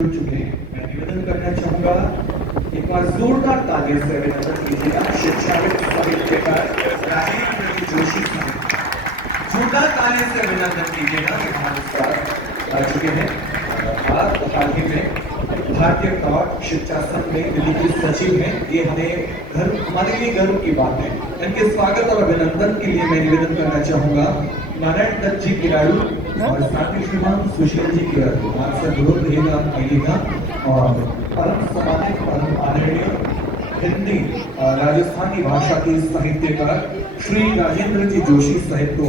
जुड़ चुके हैं। मैं निवेदन करना चाहूंगा एक बार जोरदार तालियों से अभिनंदन कीजिएगा शिक्षाविद साहित्यकार राजेंद्र जोशी साहब। जोरदार तालियों से अभिनंदन कीजिएगा कि हमारे साथ आ चुके हैं। आप हाल ही में भारतीय प्रौढ़ शिक्षा संघ में दिल्ली के सचिव हैं। ये हमारे लिए गर्व की बात है। इनके स्वागत और अभिनंदन के लिए मैं निवेदन करना चाहूंगा नारायण दत्त जी किराड़ू और साथ ही श्रीमान सुशील जी किराड़ू। आपसे अनुरोध रहेगा आइएगा और परम सम्मानित परम आदरणीय हिंदी राजस्थानी भाषा के साहित्यकार श्री राजेंद्र जी जोशी साहिब को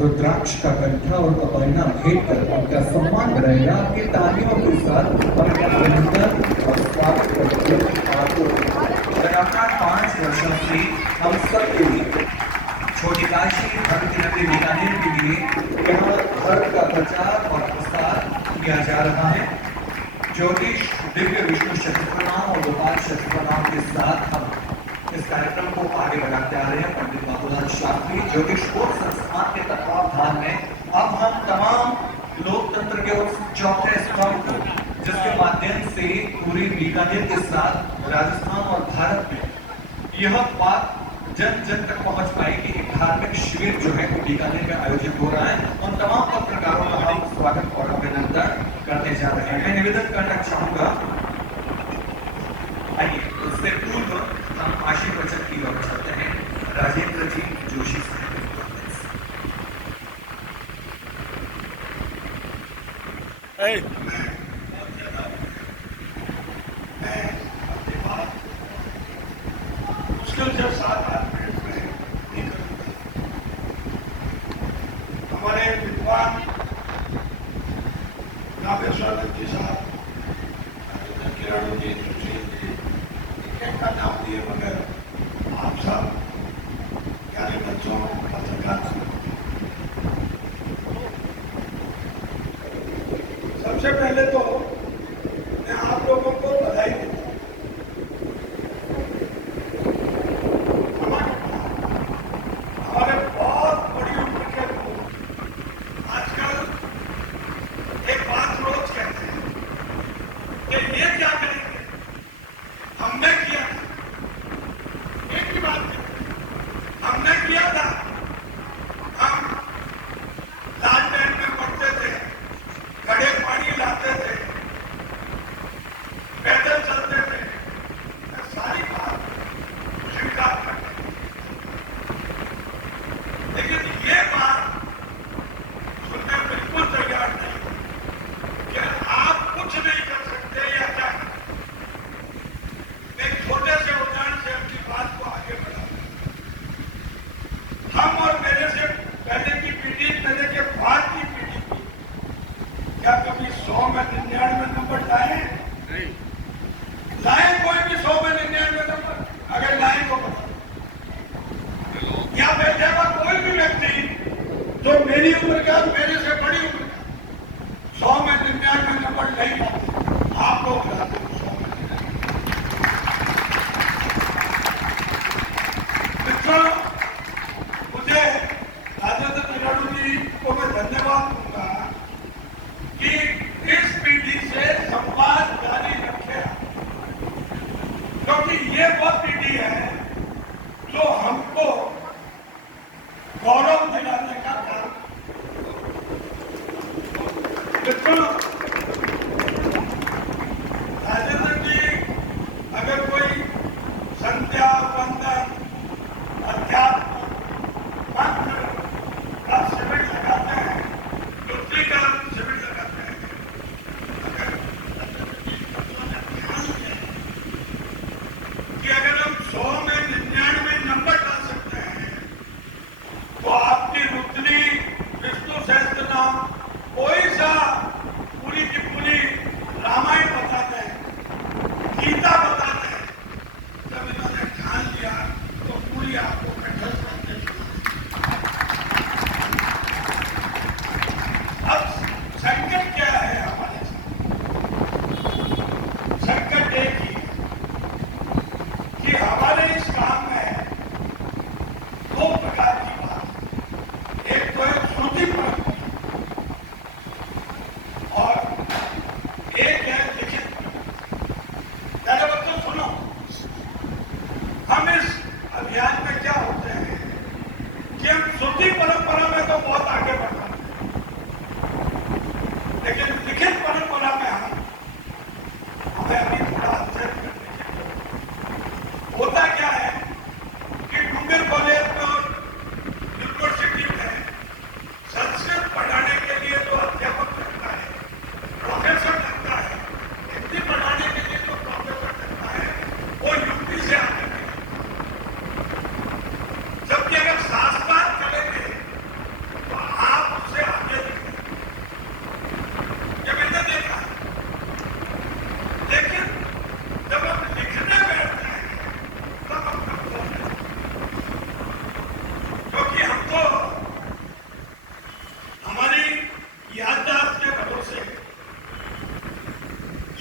रुद्राक्ष का कंठा और अपर्णा भेंट कर उनका सम्मान कराएगा। आपकी तालियों के साथ उनका अभिनंदन और स्वागत करते हुए आपको लगातार 5 वर्षों से हम सब के लिए छोटी काशी धर्म की नगरी बीकानेर के लिए यहाँ धर्म का प्रचार और प्रसार किया जा रहा है। ज्योतिष दिव्य विष्णु शतप्रणाम और गोपाल शतप्रणाम के साथ हम इस कार्यक्रम को आगे बढ़ाते आ रहे हैं। पंडित बाबूलाल शास्त्री ज्योतिष बोर्ड संस्थान के तत्वावधान में अब हम तमाम लोकतंत्र के उस चौथे स्तंभ को जिसके माध्यम से पूरी बीकानेर के साथ राजस्थान और भारत में यह बात जन जन तक पहुंच पाएगी। एक धार्मिक शिविर जो है वो बीकानेर में आयोजित हो रहा है। उन तमाम पत्रकारों का हम स्वागत और अभिनंदन करने जा रहे हैं। मैं निवेदन करना चाहूंगा, आइए उससे पूर्व हम आशीर्वचन की ओर चलते हैं। राजेंद्र जी जोशी हमारे विद्वान नागेश्वर के साथ किरण जी सुशील जी का नाम दिए बगैर आप सब प्यारे बच्चों पत्रकार सबसे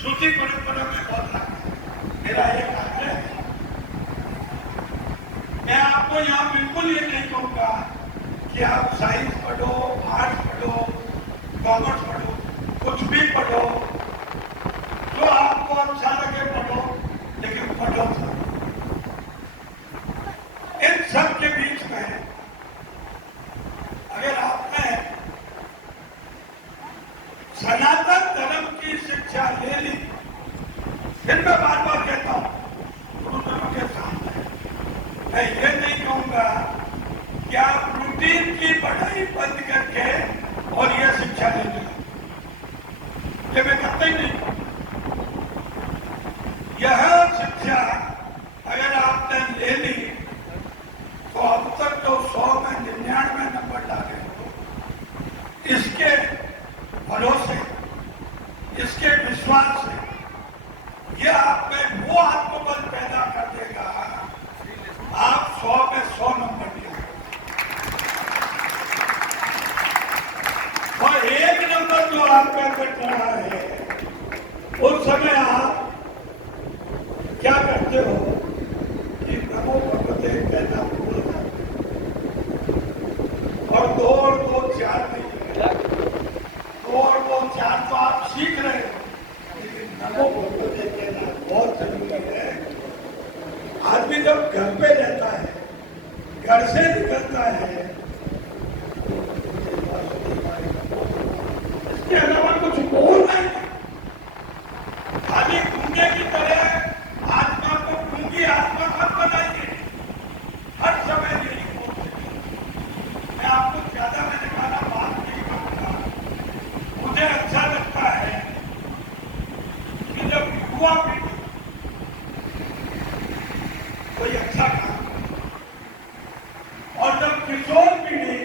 दूसरी परंपरा में बहुत रखा है। मेरा एक आग्रह है, मैं आपको यहाँ बिल्कुल ये नहीं कहूँगा कि आप साइंस पढ़ो, आर्ट्स पढ़ो, कॉमर्स पढ़ो, कुछ भी पढ़ो, जो आपको अच्छा लगे पढ़ो, लेकिन पढ़ो सब। इन सब के बीच में अगर आपने सनातन धर्म की शिक्षा ले ली, फिर मैं बार बार कहता हूं गुरुजनों के सामने, मैं ये नहीं कहूंगा कि आप रूटीन की पढ़ाई बंद करके और ये शिक्षा ले लें, ये मैं कहता ही नहीं। यह शिक्षा अगर आपने ले ली तो अब तक तो 100 में 99 नंबर डाले हो। इसके भरोसे, इसके विश्वास से यह आप में वो आत्मबल पैदा कर देगा, आप 100 में 100 नंबर दिए और 1 नंबर जो आप पे कट रहा है, उस समय आप क्या करते हो कि नमो भगवते कहना भूल जाते और 2 और 2 4 नहीं है, 2 और 2 4 तो आप सीख रहे हो, लेकिन नमो भगवते कहना बहुत जरूरी है। आदमी जब घर पे रहता है, घर से निकलता है, इसके अलावा कुछ बोल नहीं, खाली गूंगे की तरह आत्मा को गूंगी आत्मा मत बनाइए, हर समय यही बोलते हैं। मैं आपको ज्यादा मैंने कहा बात नहीं करूंगा, मुझे अच्छा लगता है कि जब युवा पीढ़ी कोई अच्छा काम करे और जब किशोर पीढ़ी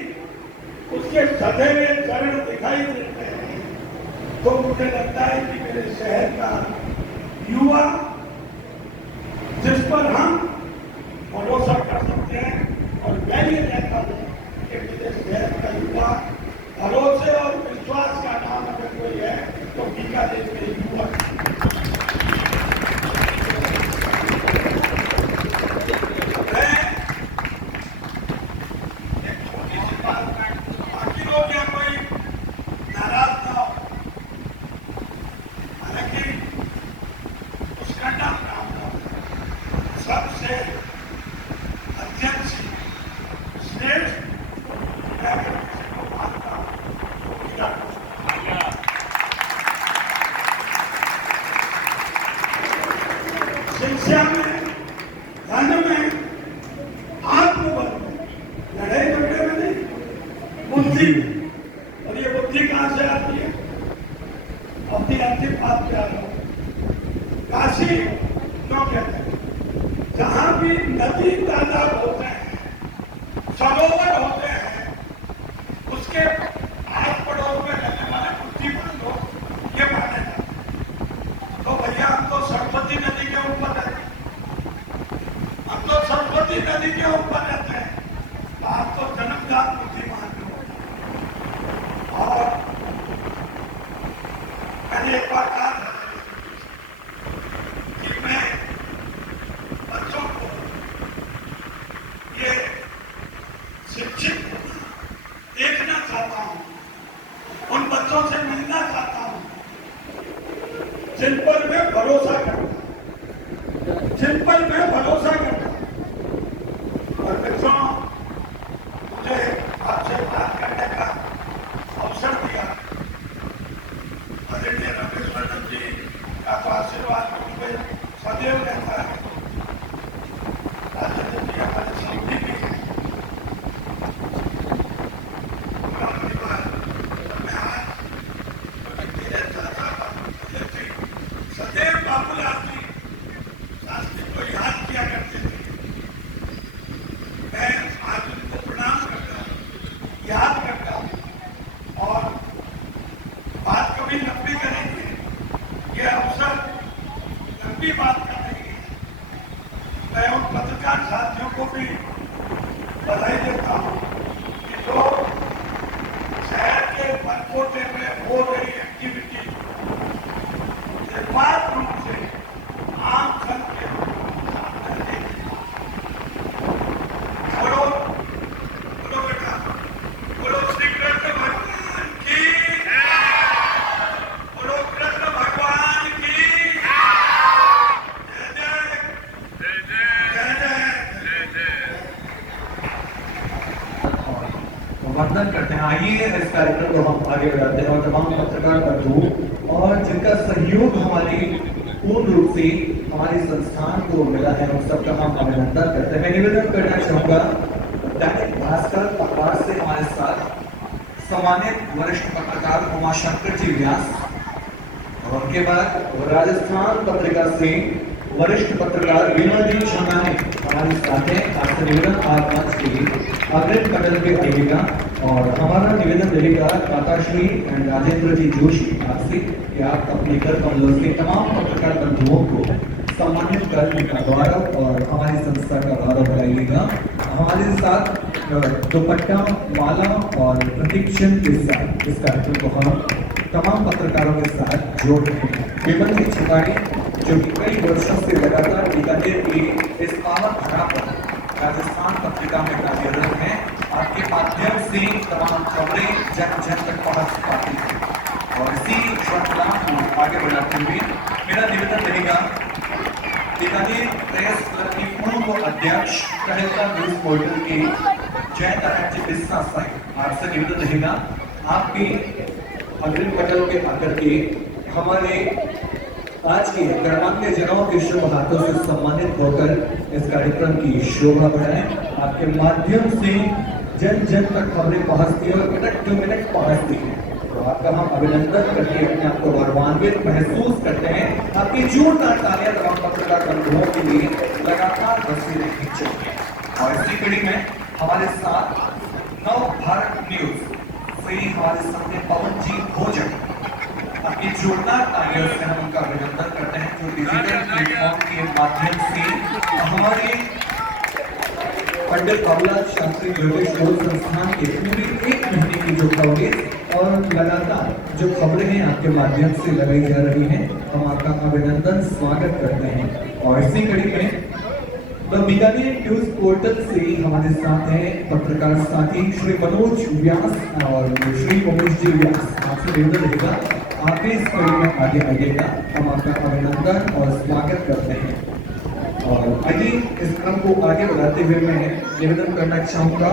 उसके सधे हुए चरण दिखाई देते हैं, तो मुझे लगता है कि मेरे शहर का युवा जिस पर हम भरोसा कर सकते हैं, और मैं ये कहता हूँ कि मेरे शहर का युवा भरोसे और विश्वास का नाम अगर कोई है तो बीकानेर के युवा। मैं एक छोटी सी बात, बाकी लोग या कोई नाराज ना हो, हालांकि उसका नाम सबसे अत्यंत श्रेष्ठ मैं किसी को मानता हूं। शिक्षा में, धन में, आत्मबल में, लड़ाई झगड़े में नहीं, बुद्धि में। और ये बुद्धि कहां से आती है? अपनी अंतिम बात क्या है? काशी क्यों कहते हैं? जहां भी नदी तालाब होते हैं, सरोवर होते हैं, उसके आस पड़ोस में रहने वाले बुद्धिमान लोग ये माने जाते हैं। तो भैया हम तो सरस्वती नदी के ऊपर रहते हैं, हम तो सरस्वती नदी के ऊपर रहते हैं, तो आप तो जन्मजात बुद्धिमान लोग। और मैंने एक बार कहा था कि मैं बच्चों को ये शिक्षित देखना चाहता हूं, उन बच्चों से मिलना चाहता हूं जिन पर मैं भरोसा करता हूं, जिन पर मैं भरोसा करता हूं। और बच्चों, मुझे आपसे बात करने का अवसर दिया, आदरणीय रमेश्वर जी का तो आशीर्वाद मुझ पे सदैव रहता है। राजेंद्र जी हमारे सामने भी है। मैं आज मेरे चाचा सदैव बाबूलाल जी शास्त्री को याद किया करते थे। मैं आज उनको प्रणाम करता हूँ, याद करता हूँ, और बात कभी लंबी करेंगे, ये अवसर लंबी बात करने की है। मैं उन पत्रकार साथियों को भी बधाई देता हूँ कि जो शहर के परकोटे में हो रही एक्टिविटी, निर्माण आइए इस कार्यक्रम को हम आगे बढ़ाते हैं और तमाम पत्रकार बंधु और जिनका सहयोग हमारी पूर्ण रूप से हमारे संस्थान को मिला है उन सबका हम अभिनंदन करते हैं। मैं निवेदन करना चाहूंगा दैनिक भास्कर अखबार से हमारे साथ सम्मानित वरिष्ठ पत्रकार उमाशंकर जी व्यास और उनके बाद राजस्थान पत्रिका से वरिष्ठ पत्रकार विमल जी छानाने हमारे साथ हैं। आपसे निवेदन आप मंच के लिए अग्रिम कदम पे आइएगा और हमारा निवेदन रहेगा माताश्री राजेंद्र जी जोशी आपसे कि आप अपने घर कमलों से तमाम पत्रकार बंधुओं को सम्मानित कर उनका गौरव और हमारी संस्था का गौरव कराइएगा। हमारे साथ दुपट्टा माला और प्रतीक्षण के साथ इस कार्यक्रम को हम तमाम पत्रकारों के साथ जोड़ रहे हैं। विमल जी छानाने जो कि कई वर्षों से लगातार बीकानेर की इस पावन धरा पर राजस्थान पत्रिका में कार्यरत है। आपके माध्यम से तमाम खबरें जन जन तक पहुंच पाती है और इसी श्रृंखला को आगे बढ़ाते हुए मेरा निवेदन रहेगा बीकानेर प्रेस क्लब की पूर्व अध्यक्ष कहलका न्यूज पोर्टल के जयंत जी बिस्सा साहब आपसे निवेदन रहेगा आपके अग्रिम कटल के आकर के हमारे आज के गणमान्य जनों के शुभ हाथों से सम्मानित होकर इस कार्यक्रम की शोभा बढ़ाएं। आपके माध्यम से जन जन तक खबरें पहुंचती है और मिनट टू मिनट पहुंचती है तो आपका हम अभिनंदन करके अपने आपको गौरवान्वित महसूस करते हैं। आपकी जोरदार तालियां तमाम पत्रकार बंधुओं के लिए लगातार बजती रहनी चाहिए। और इसी कड़ी में हमारे साथ नव भारत न्यूज से हमारे सामने पवन जी भोजन आपकी जोरदार तालियों से हम उनका अभिनंदन करते हैं जो डिजिटल प्लेटफॉर्म के माध्यम से हमारे पंडित बाबूलाल शास्त्री ज्योतिष शोध संस्थान के पूरी एक महीने की जो कवरेज और लगातार जो खबरें हैं आपके माध्यम से लगाई जा रही हैं हम आपका अभिनंदन स्वागत करते हैं। और इसी कड़ी में बीकानेर न्यूज पोर्टल से हमारे साथ हैं पत्रकार साथी श्री मनोज व्यास और श्री उमेश जी व्यास आपसे निवेदन रहेगा आप इस कड़ी में आगे आइएगा हम आपका अभिनंदन और स्वागत करते हैं। और आइए इस क्रम को आगे बढ़ाते हुए मैं निवेदन करना चाहूंगा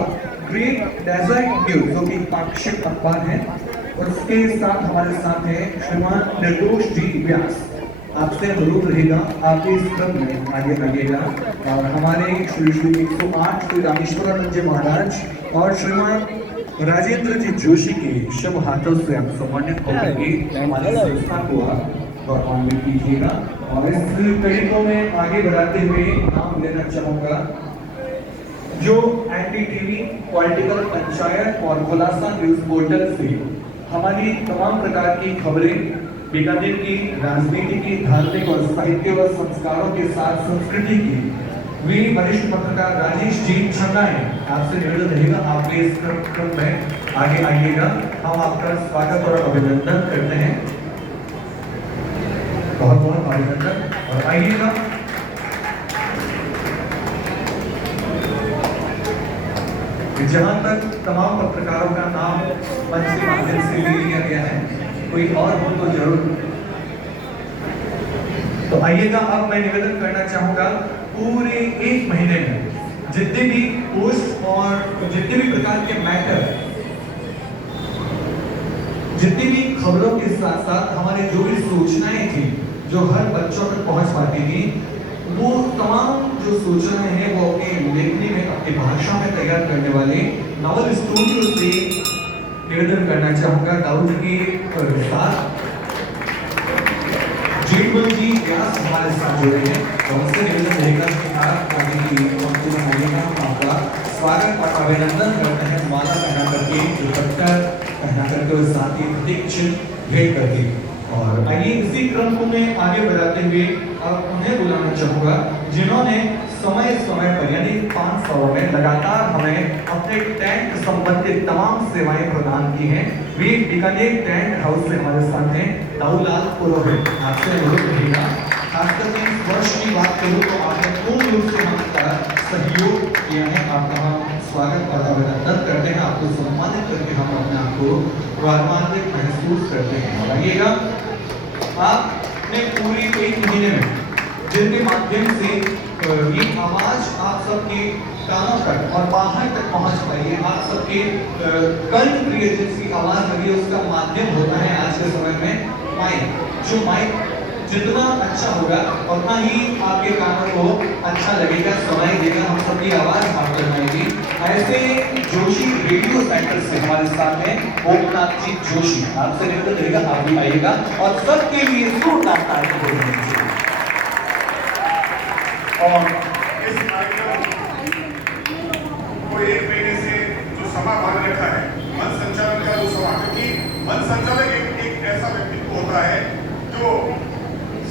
ग्रेट डेजर्ट न्यूज जो कि पाक्षिक अखबार है और उसके साथ हमारे साथ है श्रीमान निर्दोष जी व्यास आपसे अनुरोध रहेगा आप इस क्रम में आगे आइएगा और हमारे श्री 108 श्री रामेश्वरानंद जी महाराज और श्रीमान राजेंद्र जी जोशी के शुभ हाथों से आप सम्मानित होकर हमारी संस्था को आप गौरवान्वित कीजिएगा। और इस कड़ी को मैं आगे बढ़ाते हुए नाम लेना चाहूंगा जो एनडीटीवी पॉलिटिकल पंचायत और खुलासा न्यूज पोर्टल से हमारी तमाम प्रकार की खबरें बीकानेर की राजनीति की धार्मिक और साहित्य और संस्कारों के साथ संस्कृति की वे वरिष्ठ पत्रकार राजेश जी छन्ना है आपसे निवेदन रहेगा आप इस क्रम में आगे आइएगा हम आपका स्वागत और अभिनंदन करते हैं। बहुत बहुत अभिनंदन और आइएगा जहां तक तमाम पत्रकारों का नाम मंच के माध्यम से ले लिया गया है कोई और हो तो जरूर तो आइएगा। अब मैं निवेदन करना चाहूंगा पूरे एक महीने में जितने भी पोस्ट और जितने भी प्रकार के मैटर जितनी भी खबरों के साथ साथ हमारे जो भी सूचनाएं थी जो हर बच्चों तक पहुंच पाती थी वो तमाम जो सूचनाएं हैं वो अपने लेखनी में अपनी भाषा में तैयार करने वाले नवल स्टूडियो से निवेदन करना चाहूंगा दाऊद के साथ जीवन जी व्यास हमारे साथ जुड़े हैं और उनसे निवेदन रहेगा कि आप आगे की पंक्ति में आइएगा हम आपका स्वागत और अभिनंदन करते हैं माला पहना करके दुपट्टा पहना करके और साथ ही प्रतीक्षण भेंट करके। और आइए इसी क्रम को मैं आगे बढ़ाते हुए अब उन्हें बुलाना चाहूंगा जिन्होंने समय समय पर यानी 500 में लगातार हमें अपने टेंट संबंधित तमाम सेवाएं प्रदान की हैं। वे बीकानेर टेंट हाउस से हमारे साथ हैं दाऊलाल पुरोहित आपसे अनुरोध रहेगा खासकर मैं इस वर्ष की बात करूं तो आपने पूर्ण रूप से हमारा सहयोग किया है आपका हम स्वागत और अभिनंदन करते हैं आपको सम्मानित करके हम अपने आप को गौरवान्वित महसूस करते हैं। और आइएगा आपने पूरी एक महीने में जिनके माध्यम से ये आवाज आप सबके कानों तक और बाहर तक पहुंच पाई है। आप सबके कर्ण प्रिय जिसकी आवाज लगी है उसका माध्यम होता है आज के समय में माइक। जो माइक जितना अच्छा होगा उतना ही आपके कानों को अच्छा लगेगा, सुनाई देगा, हम सबकी आवाज आप करवाएगी। ऐसे जोशी रेडियो सेंटर से हमारे साथ हैं ओमनाथ जी जोशी। आपसे निवेदन रहेगा आप भी आइएगा और सबके लिए जोरदार ताली बजाइए। और इस कार्यक्रम को 1 महीने से जो समा मान रखा है, मन संचालन का जो समा, क्योंकि मन संचालक एक ऐसा व्यक्तित्व होता है जो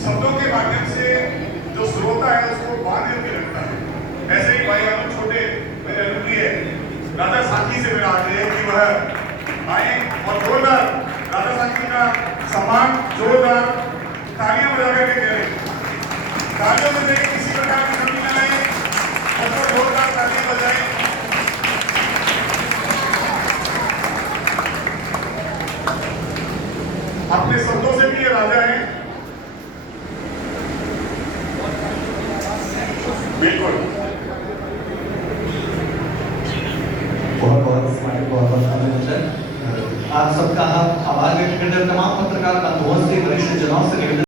शब्दों के माध्यम से जो श्रोता है उसको बांध के रखता है। ऐसे ही भाई हम छोटे मेरे अनुप्रिय राजा साथी से मेरा आग्रह है कि वह आए और जोरदार राजा साथी का सम्मान जोरदार तालियां बजा करके करें। तालियों में से किसी प्रकार की कमी न रहे, सबको जोरदार तालियां बजाएं। अपने शब्दों से भी ये राजा है। बिल्कुल बहुत बहुत अभिनंदन। आप सबका आभार व्यक्त करते हुए तमाम पत्रकार बंधुओं से, वरिष्ठ जनों से निवेदन